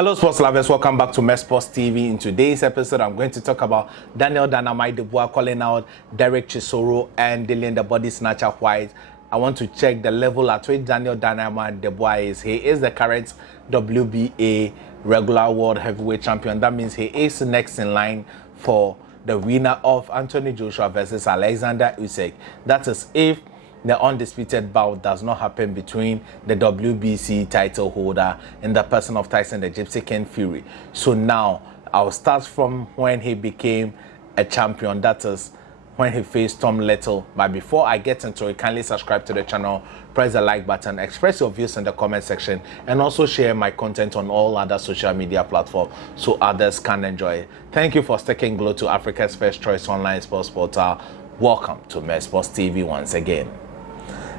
Hello sports lovers, welcome back to Sports TV. In today's episode, I'm going to talk about Daniel Dynamite Dubois calling out Dereck Chisora and Dillian the body snatcher Whyte. I want to check the level at which Daniel Dynamite Dubois is. He is the current WBA regular world heavyweight champion. That means he is next in line for the winner of Anthony Joshua versus Alexander Usyk. That is if the undisputed bout does not happen between the WBC title holder and the person of Tyson the Gypsy King Fury. So now I'll start from when he became a champion. That is when he faced Tom Little. But before I get into it, kindly subscribe to the channel, press the like button, express your views in the comment section, and also share my content on all other social media platforms so others can enjoy it. Thank you for sticking glued to Africa's first choice online sports portal. Welcome to Sports TV once again.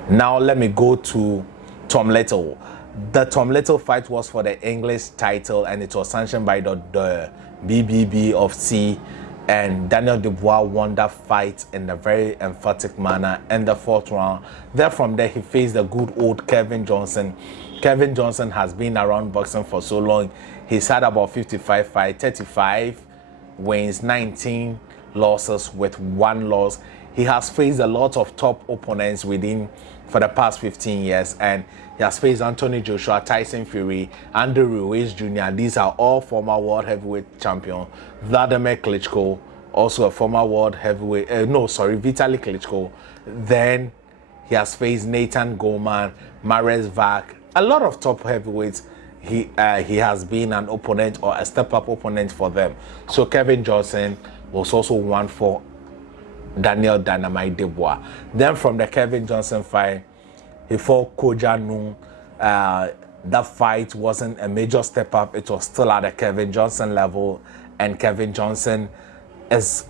Now let me go to Tom Little. The Tom Little fight was for the English title and it was sanctioned by the BBB of C, and Daniel Dubois won that fight in a very emphatic manner in the fourth round. Then from there he faced the good old Kevin Johnson. Kevin Johnson has been around boxing for so long. He's had about 55 fights, 35 wins, 19 losses with 1 loss. He has faced a lot of top opponents within for the past 15 years, and he has faced Anthony Joshua, Tyson Fury, Andy Ruiz Jr. These are all former world heavyweight champion. Vladimir Klitschko, also a former world heavyweight, Vitaly Klitschko. Then he has faced Nathan Gorman, Mares Vac, a lot of top heavyweights. He has been an opponent or a step-up opponent for them. So Kevin Johnson was also one for Daniel Dynamite Dubois. Then from the Kevin Johnson fight, he fought Koja Nung. That fight wasn't a major step up. It was still at the Kevin Johnson level, and Kevin Johnson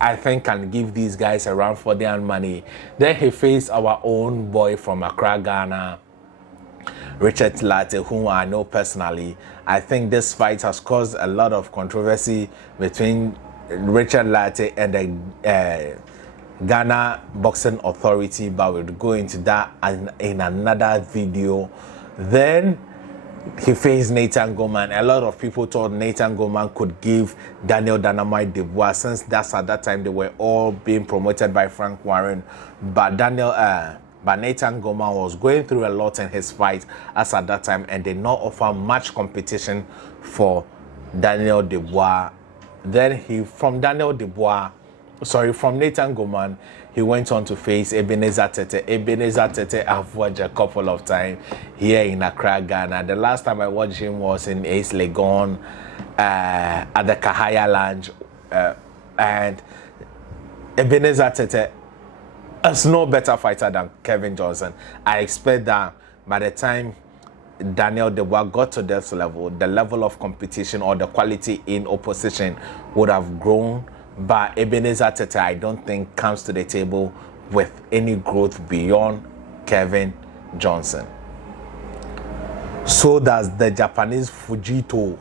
I think can give these guys a run for their money. Then he faced our own boy from Accra, Ghana, Richard Latte, whom I know personally. I think this fight has caused a lot of controversy between Richard Latte and the Ghana Boxing Authority, but we'll go into that in another video. Then he faced Nathan Gorman. A lot of people thought Nathan Gorman could give Daniel Dynamite Dubois, since that's at that time they were all being promoted by Frank Warren. But Nathan Gorman was going through a lot in his fight as at that time and did not offer much competition for Daniel Dubois. Then from Nathan Gorman, he went on to face Ebenezer Tete. Ebenezer Tete I've watched a couple of times here in Accra, Ghana. The last time I watched him was in Ace Legon at the Kahaya Lounge. And Ebenezer Tete is no better fighter than Kevin Johnson. I expect that by the time Daniel Dubois got to this level, the level of competition or the quality in opposition would have grown. But Ebenezer Tete, I don't think, comes to the table with any growth beyond Kevin Johnson. So does the Japanese Fujito.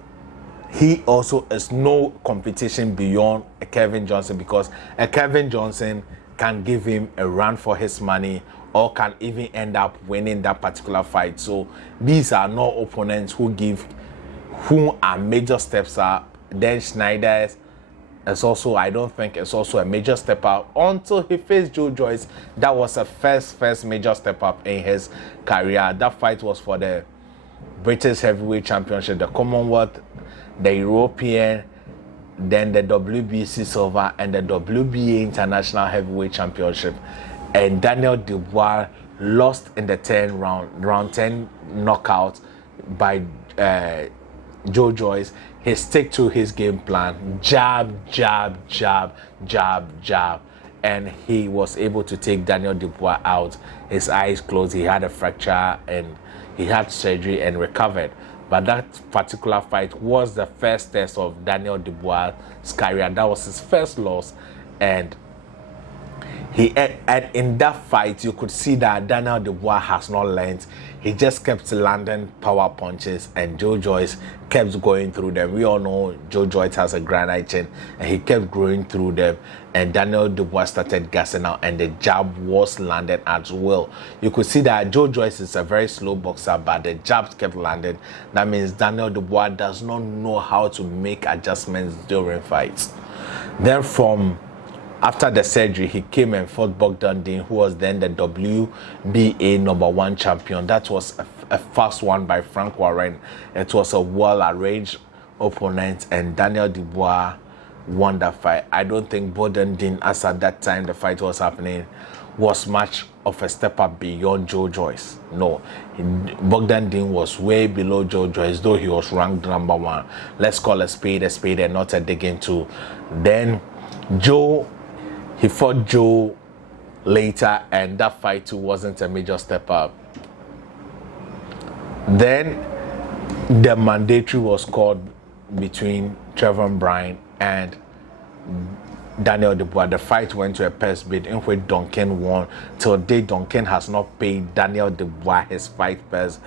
He also is no competition beyond a Kevin Johnson, because a Kevin Johnson can give him a run for his money or can even end up winning that particular fight. So these are no opponents who are major steps up. Then Schneider's is also, I don't think it's also a major step up until he faced Joe Joyce. That was a first major step up in his career. That fight was for the British Heavyweight Championship, the Commonwealth, the European, then the WBC Silver, and the WBA International Heavyweight Championship. And Daniel Dubois lost in the 10th round 10 knockout by Joe Joyce. He stick to his game plan, jab, and he was able to take Daniel Dubois out. His eyes closed, he had a fracture and he had surgery and recovered. But that particular fight was the first test of Daniel Dubois' career. That was his first loss, and And in that fight, you could see that Daniel Dubois has not learned. He just kept landing power punches, and Joe Joyce kept going through them. We all know Joe Joyce has a granite chin, and he kept going through them. And Daniel Dubois started gassing out, and the jab was landed as well. You could see that Joe Joyce is a very slow boxer, but the jabs kept landing. That means Daniel Dubois does not know how to make adjustments during fights. Then after the surgery, he came and fought Bogdan Dean, who was then the WBA #1 champion. That was a fast one by Frank Warren. It was a well-arranged opponent, and Daniel Dubois won that fight. I don't think Bogdan Dean, as at that time the fight was happening, was much of a step up beyond Joe Joyce. No, Bogdan Dean was way below Joe Joyce, though he was ranked #1. Let's call a spade and not a digging tool. Then he fought Joe later, and that fight too wasn't a major step up. Then the mandatory was called between Trevor Bryan and Daniel Dubois. The fight went to a purse bid in which Duncan won. Till date, Duncan has not paid Daniel Dubois his fight purse.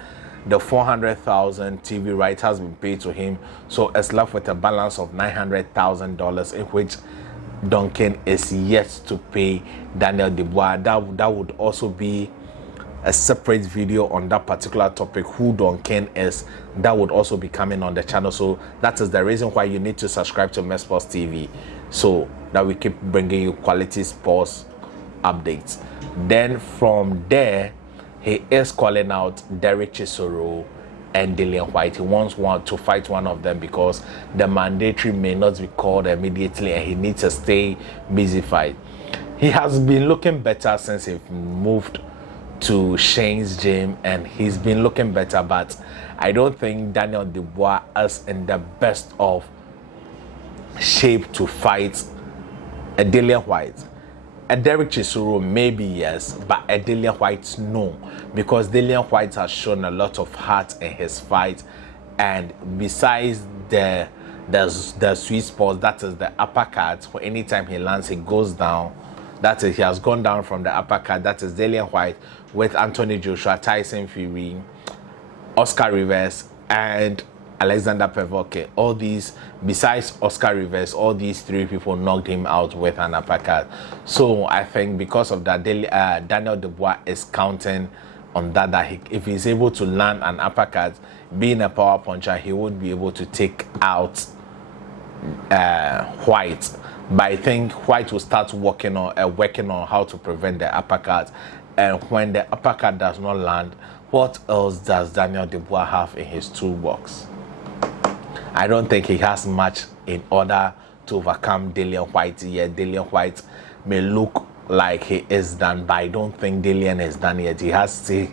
The $400,000 TV rights has been paid to him, so it's left with a balance of $900,000 in which Duncan is yet to pay Daniel Dubois. That would also be a separate video on that particular topic, who Duncan is. That would also be coming on the channel. So that is the reason why you need to subscribe to Sports TV, so that we keep bringing you quality sports updates. Then from there, he is calling out Dereck Chisora and Dillian Whyte. He wants to fight one of them because the mandatory may not be called immediately, and he needs to stay busy fight. He has been looking better since he moved to Shane's gym, and he's been looking better, but I don't think Daniel Dubois is in the best of shape to fight a Dillian Whyte. A Dereck Chisora, maybe yes, but a Dillian Whyte, no, because Dillian Whyte has shown a lot of heart in his fight, and besides the sweet spot, that is the uppercut, for any time he lands, he goes down. That is, he has gone down from the uppercut. That is Dillian Whyte with Anthony Joshua, Tyson Fury, Oscar Rivas, and Alexander Pervoke. All these, besides Oscar Rivas, all these three people knocked him out with an uppercut. So I think because of that, Daniel Dubois is counting on that if he's able to land an uppercut, being a power puncher, he would be able to take out Whyte. But I think Whyte will start working on how to prevent the uppercut. And when the uppercut does not land, what else does Daniel Dubois have in his toolbox? I don't think he has much in order to overcome Dillian Whyte yet. Dillian Whyte may look like he is done, but I don't think Dillian is done yet. He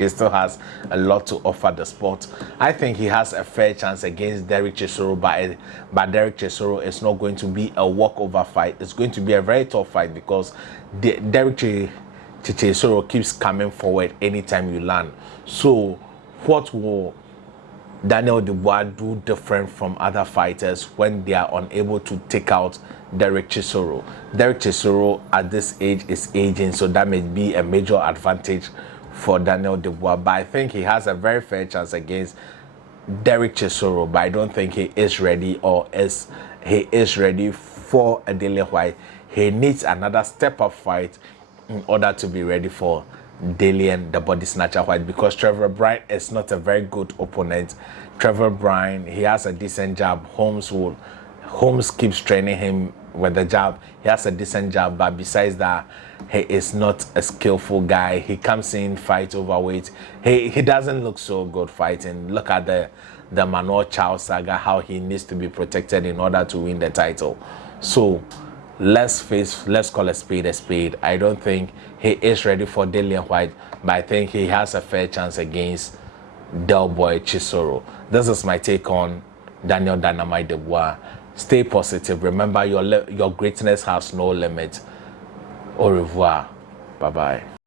still has a lot to offer the sport. I think he has a fair chance against Dereck Chisora, but Dereck Chisora is not going to be a walkover fight. It's going to be a very tough fight because Dereck Chisora keeps coming forward anytime you land. So what will Daniel Dubois do different from other fighters when they are unable to take out Dereck Chisora? Dereck Chisora at this age is aging, so that may be a major advantage for Daniel Dubois. But I think he has a very fair chance against Dereck Chisora, but I don't think he is ready for a Dillian Whyte. He needs another step-up fight in order to be ready for Dillian, the body snatcher Whyte, because Trevor Bryan is not a very good opponent. Trevor Bryan, he has a decent jab. Holmes keeps training him with the jab. He has a decent jab, but besides that, he is not a skillful guy. He comes in, fight overweight. He doesn't look so good fighting. Look at the Manuel Charles saga, how he needs to be protected in order to win the title. So let's call a spade a spade. I don't think he is ready for Dillian Whyte, but I think he has a fair chance against Dubois Chisora. This is my take on Daniel Dynamite Dubois. Stay positive. Remember, your greatness has no limit. Au revoir. Bye-bye.